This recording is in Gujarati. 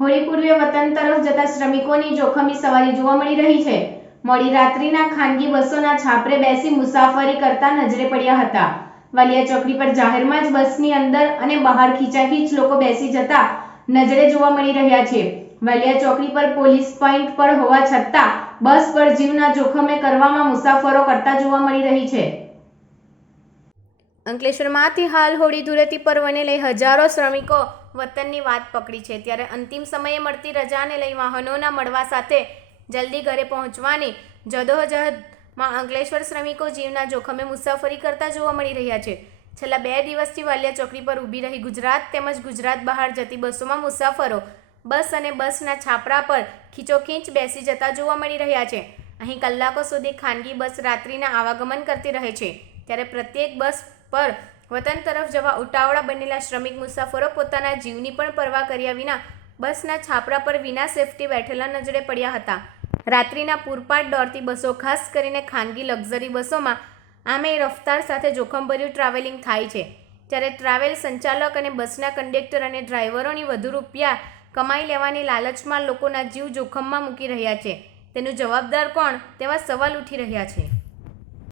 હોળી પૂર્વે વતન તરફ જતા શ્રમિકોની જોખમી સવારી જોવા મળી રહી છે. મોડી રાત્રિના ખાનગી બસોના છાપરે બેસી મુસાફરી કરતા નજરે પડ્યા હતા. વાલિયા ચોકડી પર જાહેરમાં જ બસની અંદર અને બહાર ખીચાખીચ લોકો બેસી જતા નજરે જોવા મળી રહ્યા છે. વાલિયા ચોકડી પર પોલીસ પોઈન્ટ પર હોવા છતાં બસ પર જીવના જોખમે કરવામાં મુસાફરો કરતા જોવા મળી રહી છે. અંકલેશ્વરમાંથી હાલ હોળી ધૂળેટી પર્વને લઈ હજારો શ્રમિકો વતનની વાત પકડી છે. ત્યારે અંતિમ સમયે મળતી રજાને લઈ વાહનોના મળવા સાથે જલ્દી ઘરે પહોંચવાની જદોજહદમાં અંકલેશ્વર શ્રમિકો જીવના જોખમે મુસાફરી કરતા જોવા મળી રહ્યા છે. છેલ્લા બે દિવસથી વાલિયા ચોકડી પર ઊભી રહી ગુજરાત તેમજ ગુજરાત બહાર જતી બસોમાં મુસાફરો બસ અને બસના છાપરા પર ખીચોખીંચ બેસી જતા જોવા મળી રહ્યા છે. અહીં કલાકો સુધી ખાનગી બસ રાત્રિના આવાગમન કરતી રહે છે. ત્યારે પ્રત્યેક બસ પર વતન તરફ જવા ઉતાવળા બનેલા શ્રમિક મુસાફરો પોતાના જીવની પણ પરવા કર્યા વિના બસના છાપરા પર વિના સેફટી બેઠેલા નજરે પડ્યા હતા. રાત્રિના પૂરપાટ દોડતી બસો ખાસ કરીને ખાનગી લક્ઝરી બસોમાં આમે રફતાર સાથે જોખમભર્યું ટ્રાવેલિંગ થાય છે. ત્યારે ટ્રાવેલ સંચાલક અને બસના કંડક્ટર અને ડ્રાઈવરોની વધુ રૂપિયા કમાઈ લેવાની લાલચમાં લોકોના જીવ જોખમમાં મૂકી રહ્યા છે. તેનું જવાબદાર કોણ? તેવા સવાલ ઉઠી રહ્યા છે.